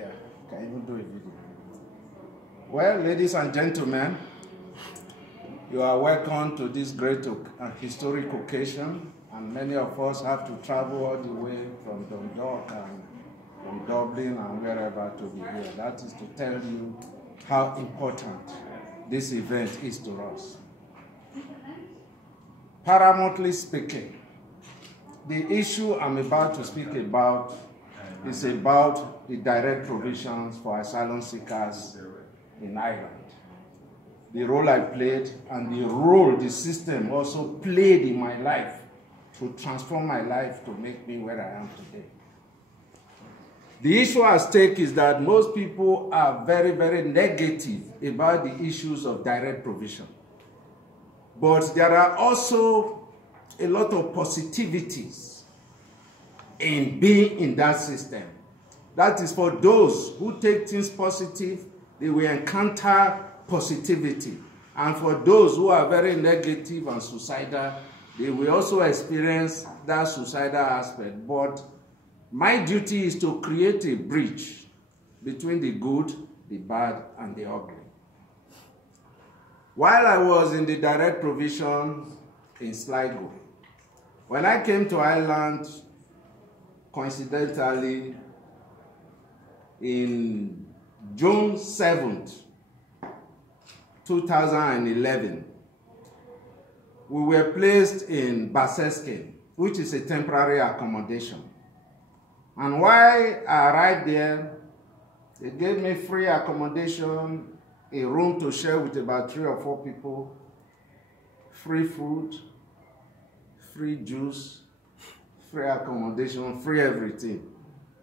Yeah, can even do a video. Well, ladies and gentlemen, you are welcome to this great and historic occasion, and many of us have to travel all the way from Dundalk and from Dublin and wherever to be here. That is to tell you how important this event is to us. Paramountly speaking, the issue I'm about to speak about is about the direct provisions for asylum seekers in Ireland. The role I played and the role the system also played in my life to transform my life to make me where I am today. The issue at stake is that most people are very, very negative about the issues of direct provision. But there are also a lot of positivities in being in that system. That is, for those who take things positive, they will encounter positivity. And for those who are very negative and suicidal, they will also experience that suicidal aspect. But my duty is to create a bridge between the good, the bad, and the ugly. While I was in the direct provision in Sligo, when I came to Ireland, coincidentally, in June 7th, 2011, we were placed in Baseskin, which is a temporary accommodation. And while I arrived there, they gave me free accommodation, a room to share with about 3 or 4 people, free food, free juice, free accommodation, free everything.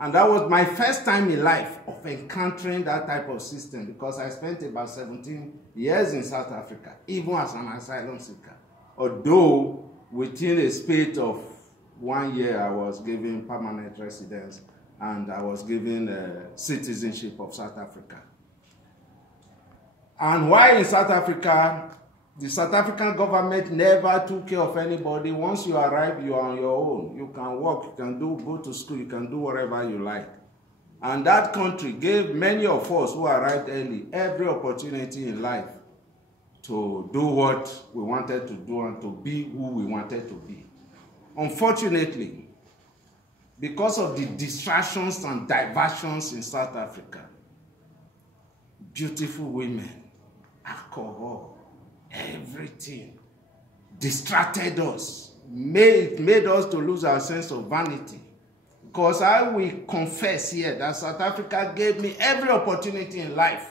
And that was my first time in life of encountering that type of system, because I spent about 17 years in South Africa, even as an asylum seeker. Although within a space of 1 year, I was given permanent residence and I was given citizenship of South Africa. And while in South Africa, the South African government never took care of anybody. Once you arrive, you are on your own. You can work, you can go to school, you can do whatever you like. And that country gave many of us who arrived early every opportunity in life to do what we wanted to do and to be who we wanted to be. Unfortunately, because of the distractions and diversions in South Africa, beautiful women, alcohol, everything distracted us, made us to lose our sense of vanity. Because I will confess here that South Africa gave me every opportunity in life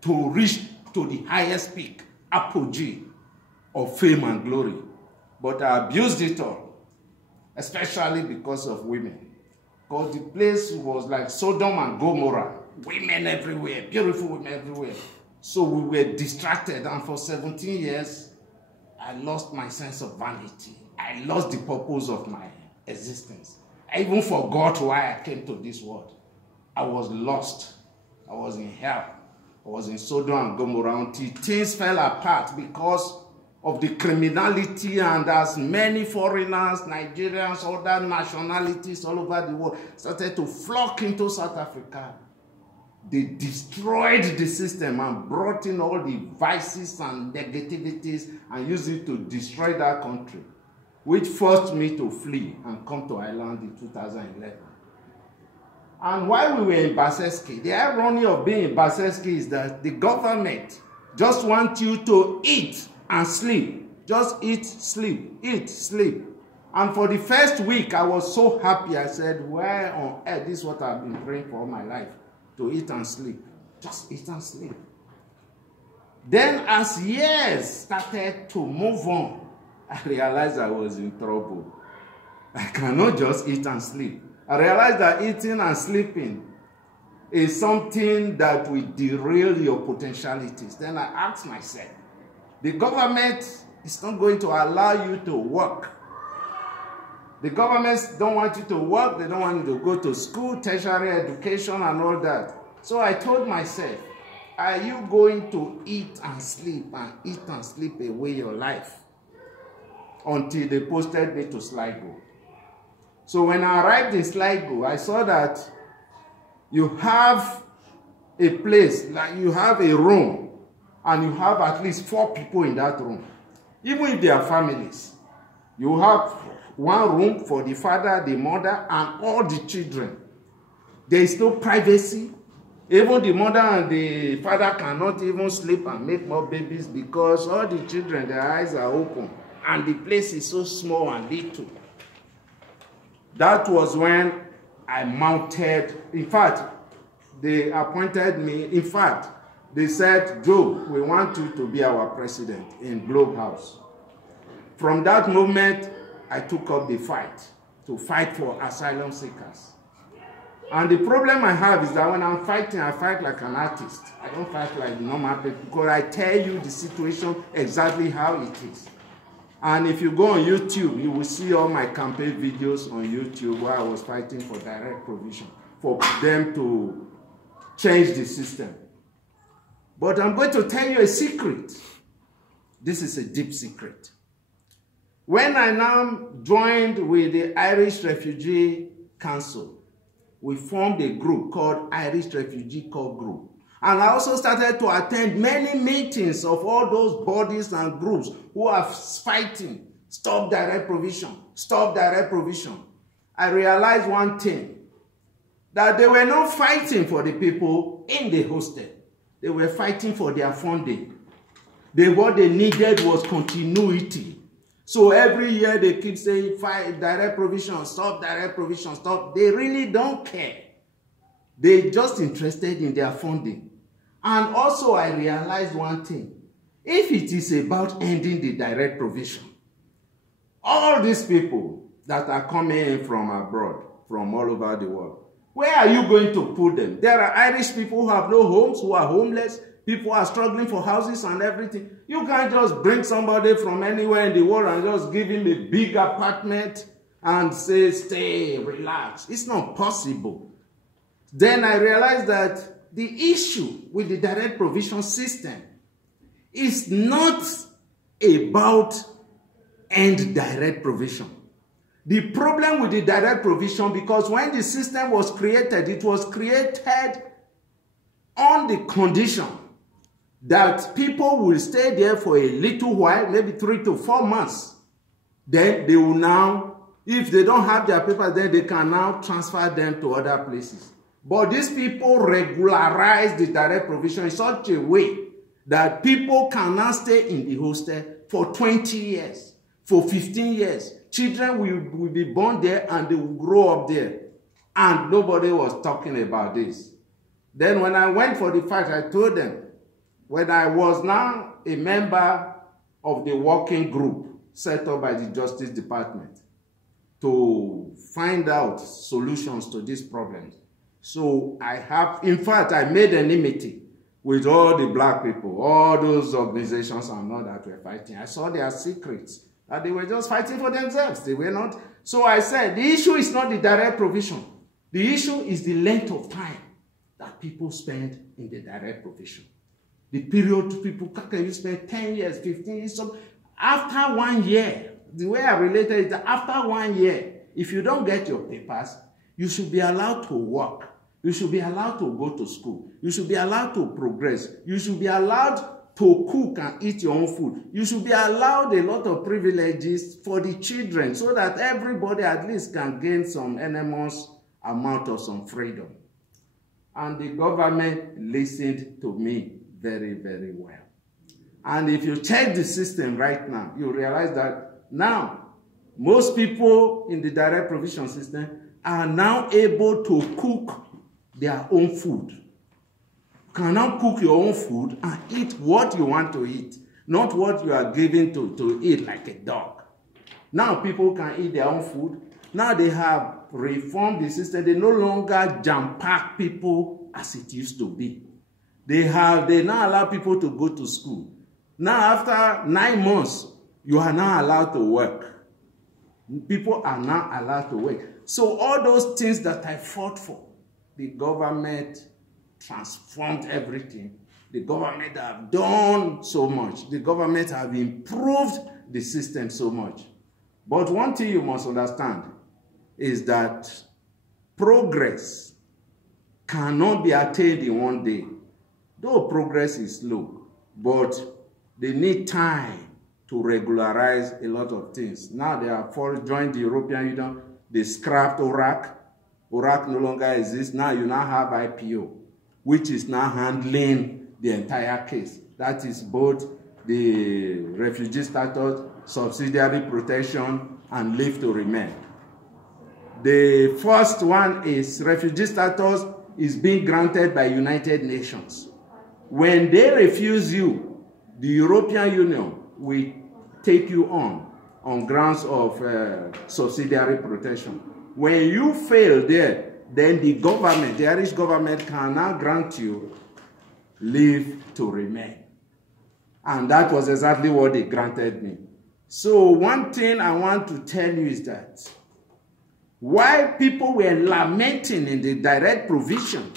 to reach to the highest peak, apogee of fame and glory. But I abused it all, especially because of women. Because the place was like Sodom and Gomorrah. Women everywhere, beautiful women everywhere. So we were distracted, and for 17 years, I lost my sense of vanity. I lost the purpose of my existence. I even forgot why I came to this world. I was lost. I was in hell. I was in Sodom and Gomorrah until things fell apart because of the criminality, and as many foreigners, Nigerians, other nationalities all over the world started to flock into South Africa. They destroyed the system and brought in all the vices and negativities and used it to destroy that country, which forced me to flee and come to Ireland in 2011. And while we were in Baseskin, the irony of being in Baseskin is that the government just wants you to eat and sleep. Just eat, sleep, eat, sleep. And for the first week, I was so happy. I said, why on earth? This is what I've been praying for all my life. To eat and sleep. Just eat and sleep. Then as years started to move on, I realized I was in trouble. I cannot just eat and sleep. I realized that eating and sleeping is something that will derail your potentialities. Then I asked myself, the government is not going to allow you to work. The governments don't want you to work. They don't want you to go to school, tertiary education, and all that. So I told myself, are you going to eat and sleep away your life? Until they posted me to Sligo. So when I arrived in Sligo, I saw that You have a place, like you have a room, and you have at least 4 people in that room. Even if they are families, you have one room for the father, the mother, and all the children. There is no privacy. Even the mother and the father cannot even sleep and make more babies because all the children, their eyes are open, and the place is so small and little. That was when I mounted. In fact, they appointed me. In fact, they said, Joe, we want you to be our president in Globe House. From that moment, I took up the fight to fight for asylum seekers. And the problem I have is that when I'm fighting, I fight like an artist. I don't fight like normal people because I tell you the situation exactly how it is. And if you go on YouTube, you will see all my campaign videos on YouTube where I was fighting for direct provision, for them to change the system. But I'm going to tell you a secret. This is a deep secret. When I now joined with the Irish Refugee Council, we formed a group called Irish Refugee Core Group. And I also started to attend many meetings of all those bodies and groups who are fighting, stop direct provision, stop direct provision. I realized one thing, that they were not fighting for the people in the hostel. They were fighting for their funding. What they needed was continuity. So every year they keep saying, fight direct provision, stop direct provision, stop. They really don't care. They're just interested in their funding. And also I realized one thing. If it is about ending the direct provision, all these people that are coming in from abroad, from all over the world, where are you going to put them? There are Irish people who have no homes, who are homeless. People are struggling for houses and everything. You can't just bring somebody from anywhere in the world and just give him a big apartment and say, stay, relax. It's not possible. Then I realized that the issue with the direct provision system is not about end direct provision. The problem with the direct provision, because when the system was created, it was created on the condition that people will stay there for a little while, maybe 3 to 4 months. Then they will now, if they don't have their papers, then they can now transfer them to other places. But these people regularize the direct provision in such a way that people can now stay in the hostel for 20 years, for 15 years. Children will be born there and they will grow up there. And nobody was talking about this. Then when I went for the fight, I told them, when I was now a member of the working group set up by the Justice Department to find out solutions to these problems. So I have, in fact, I made enmity with all the black people, all those organizations and all that were fighting. I saw their secrets, that they were just fighting for themselves. They were not. So I said, the issue is not the direct provision. The issue is the length of time that people spend in the direct provision. The period people can you spend 10 years, 15 years. So after 1 year, the way I related it, that after 1 year, if you don't get your papers, you should be allowed to work. You should be allowed to go to school. You should be allowed to progress. You should be allowed to cook and eat your own food. You should be allowed a lot of privileges for the children so that everybody at least can gain some enormous amount of some freedom. And the government listened to me very, very well. And if you check the system right now, you realize that now most people in the direct provision system are now able to cook their own food. You can now cook your own food and eat what you want to eat, not what you are given to eat like a dog. Now people can eat their own food. Now they have reformed the system. They no longer jam-pack people as it used to be. They now allow people to go to school. Now after 9 months, you are now allowed to work. People are now allowed to work. So all those things that I fought for, the government transformed everything. The government have done so much. The government have improved the system so much. But one thing you must understand is that progress cannot be attained in one day. Though progress is slow, but they need time to regularize a lot of things. Now they have joined the European Union. They scrapped ORAC. ORAC no longer exists. Now you now have IPO, which is now handling the entire case. That is both the refugee status, subsidiary protection, and leave to remain. The first one is refugee status is being granted by United Nations. When they refuse you, the European Union will take you on grounds of subsidiary protection. When you fail there, then the government, the Irish government, can now grant you leave to remain. And that was exactly what they granted me. So one thing I want to tell you is that while people were lamenting in the direct provision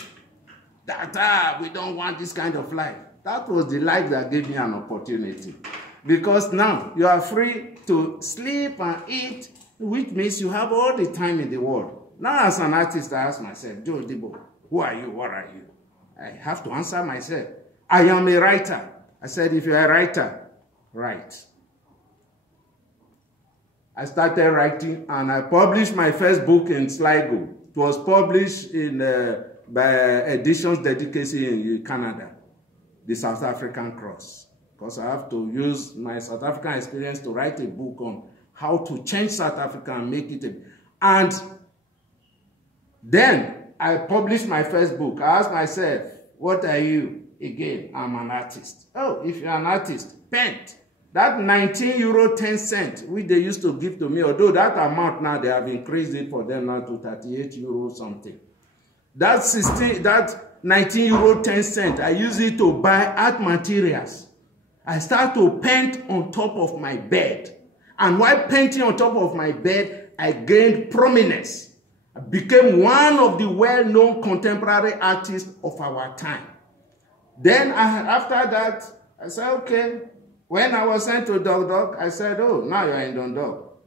that we don't want this kind of life, that was the life that gave me an opportunity. Because now you are free to sleep and eat, which means you have all the time in the world. Now as an artist, I ask myself, Joe Debo, who are you? What are you? I have to answer myself. I am a writer. I said, if you're a writer, write. I started writing and I published my first book in Sligo. It was published in, by Editions Dedicacy in Canada, the South African Cross. Because I have to use my South African experience to write a book on how to change South Africa and make it And then I published my first book. I asked myself, what are you? Again, I'm an artist. Oh, if you're an artist, paint. That 19 euro 10 cents, which they used to give to me, although that amount now, they have increased it for them now to 38 euro something. That 19 euro 10 cents, I use it to buy art materials. I start to paint on top of my bed. And while painting on top of my bed, I gained prominence. I became one of the well-known contemporary artists of our time. Then after that, I said, okay. When I was sent to Dog, I said, oh, now you're in Dundalk.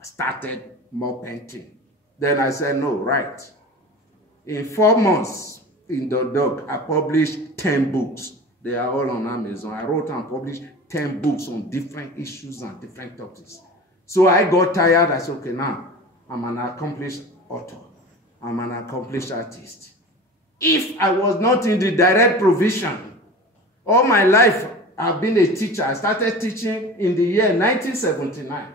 I started more painting. Then I said, no, right. In 4 months in Dundalk, I published 10 books. They are all on Amazon. I wrote and published 10 books on different issues and different topics. So I got tired. I said, okay, now I'm an accomplished author. I'm an accomplished artist. If I was not in the direct provision, all my life I've been a teacher. I started teaching in the year 1979.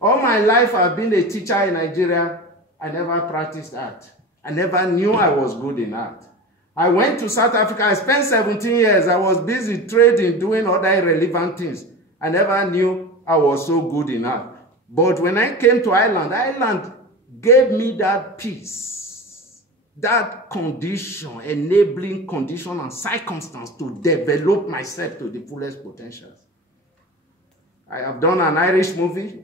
All my life I've been a teacher in Nigeria. I never practiced art. I never knew I was good in art. I went to South Africa. I spent 17 years. I was busy trading, doing other irrelevant things. I never knew I was so good in art. But when I came to Ireland, Ireland gave me that peace, that condition, enabling condition and circumstance to develop myself to the fullest potentials. I have done an Irish movie,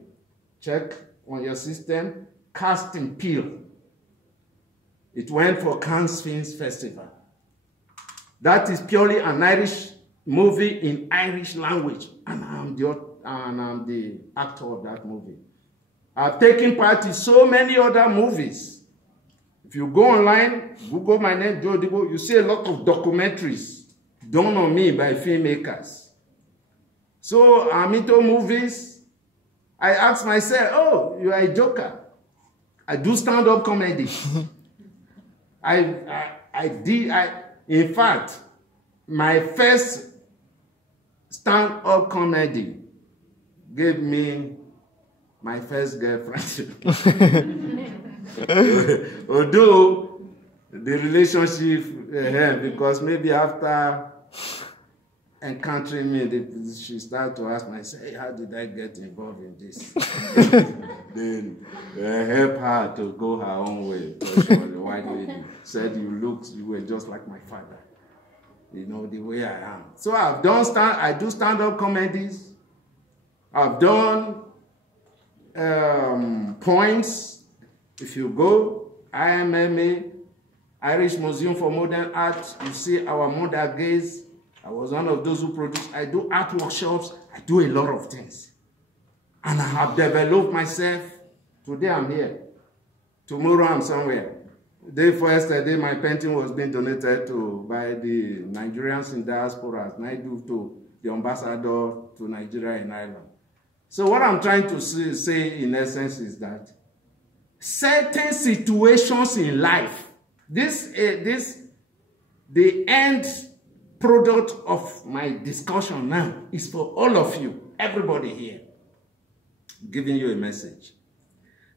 check on your system, Casting Peel. It went for Cannes Film Festival. That is purely an Irish movie in Irish language, and I'm the actor of that movie. I've taken part in so many other movies. If you go online, Google my name, Joe Debo, you see a lot of documentaries done on me by filmmakers. So I'm into movies. I ask myself, oh, you are a joker. I do stand-up comedy. In fact, my first stand-up comedy gave me my first girlfriend. Although the relationship, because maybe after encountering me, she started to ask me, say, how did I get involved in this? Then help her to go her own way. Because she was a white lady. Said, you were just like my father. You know, the way I am. So I do stand-up comedies. I've done points. If you go, IMMA, Irish Museum for Modern Art, you see our mother gaze. I was one of those who produced. I do art workshops. I do a lot of things. And I have developed myself. Today I'm here. Tomorrow I'm somewhere. Day for yesterday, my painting was being donated to by the Nigerians in diaspora, and I do to the ambassador to Nigeria in Ireland. So what I'm trying to say in essence is that certain situations in life, the end product of my discussion now is for all of you, everybody here, giving you a message.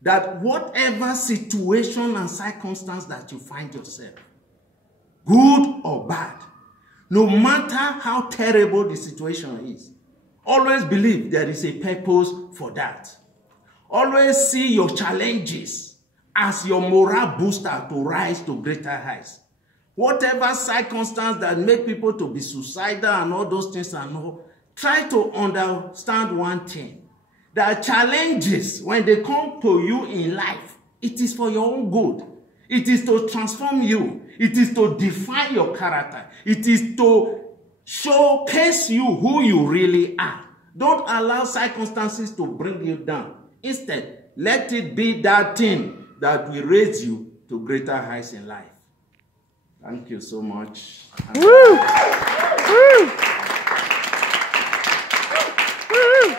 That whatever situation and circumstance that you find yourself, good or bad, no matter how terrible the situation is, always believe there is a purpose for that. Always see your challenges as your morale booster to rise to greater heights. Whatever circumstance that make people to be suicidal and all those things and all, try to understand one thing. There are challenges when they come to you in life. It is for your own good. It is to transform you. It is to define your character. It is to showcase you who you really are. Don't allow circumstances to bring you down. Instead, let it be that thing that will raise you to greater heights in life. Thank you so much. Woo! Woo! Woo!